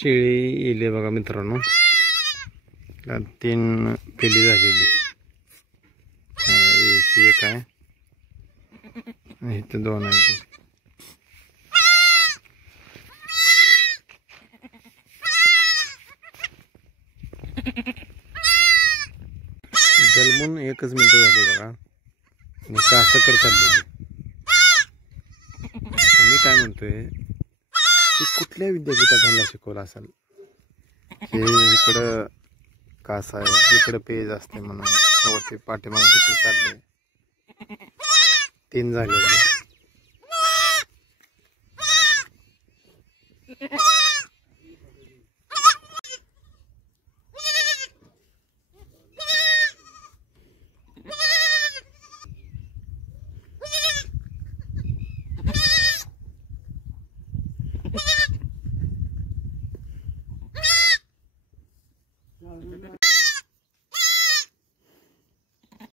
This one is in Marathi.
शेळी येले बघा मित्रांनो, 3 पिल्ली झालेली. ही एक आहे, इथं 2 आहेत. जन्मून 1च मिनिट झाली बघा, आणि कासाकडे चाललेली. मी काय म्हणतोय, की कुठल्या विद्यापीठात ह्याला शिकवलं असेल? हे इकडं कास आहे, इकडं पेज असते म्हणून शेवटचे पाठीमागे तिकडे चालले. 3 झाले.